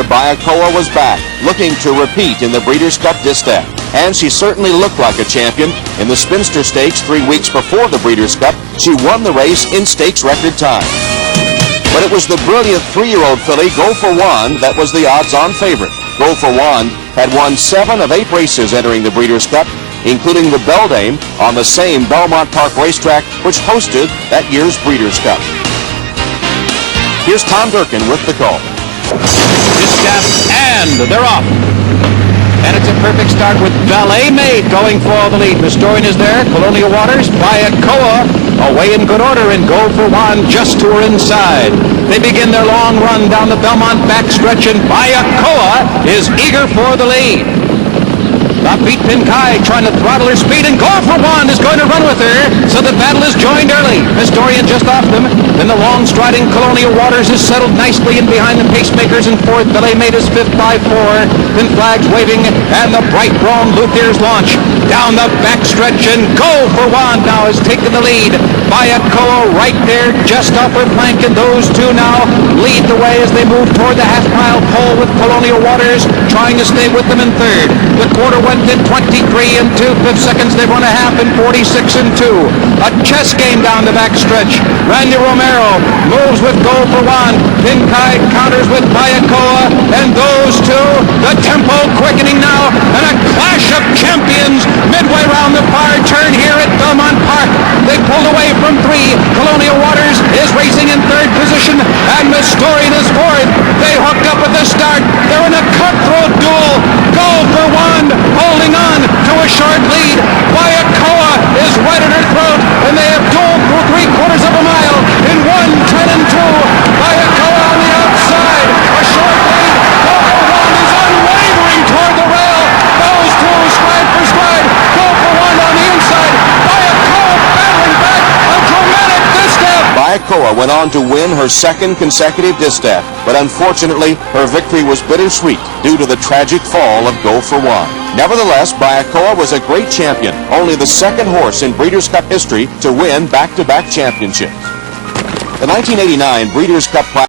year, Bayakoa was back, looking to repeat in the Breeders' Cup Distaff. And she certainly looked like a champion. In the Spinster Stakes 3 weeks before the Breeders' Cup, she won the race in stakes record time. But it was the brilliant 3-year-old filly, Go For Wand, that was the odds-on favorite. Go For Wand had won 7 of 8 races entering the Breeders' Cup, including the Beldame on the same Belmont Park racetrack which hosted that year's Breeders' Cup. Here's Tom Durkin with the call. Distaff, and they're off. And it's a perfect start with Ballet Maid going for the lead. Mistorian is there, Colonial Waters, Bayakoa away in good order, and Go For Wand just to her inside. They begin their long run down the Belmont backstretch, and Bayakoa is eager for the lead. Laffit, Pincay trying to throttle her speed, and Go For Wand is going to run with her, so the battle is joined early. Mistorian just off them. Then the long striding Colonial Waters is settled nicely in behind the pacemakers, and fourth, Ballet Maid is fifth by 4. Then flags waving, and the bright brown Luthier's launch down the backstretch, and Go For Wand now has taken the lead. Bayakoa right there just off her flank, and those two now lead the way as they move toward the half-mile pole with Colonial Waters trying to stay with them in third. The quarter went in 23 and 2/5 seconds. They run a half in 46 and 2. A chess game down the backstretch. Randy Romero moves with Go For Wand. Pincay counters with Bayakoa, and those two, the tempo quickening now, and a clash of champions midway round the far turn here at Belmont Park. They pulled away from 3. Colonial Waters is racing in third position, and Mistorian is fourth. They hooked up at the start. They're in a cutthroat duel. Go For Wand holding on to a short lead. Bayakoa is right at her throat, and they have dueled for 3/4 of a mile in 1:10 and 2. Bayakoa on the outside, a short lead. Go For Wand is unwavering toward the rail. Those two stride for stride. Go For Wand on the inside. Bayakoa battling back. A dramatic distaff. Bayakoa went on to win her second consecutive distaff, but unfortunately her victory was bittersweet due to the tragic fall of Go For Wand. Nevertheless, Bayakoa was a great champion, only the second horse in Breeders' Cup history to win back-to-back championships. The 1989 Breeders' Cup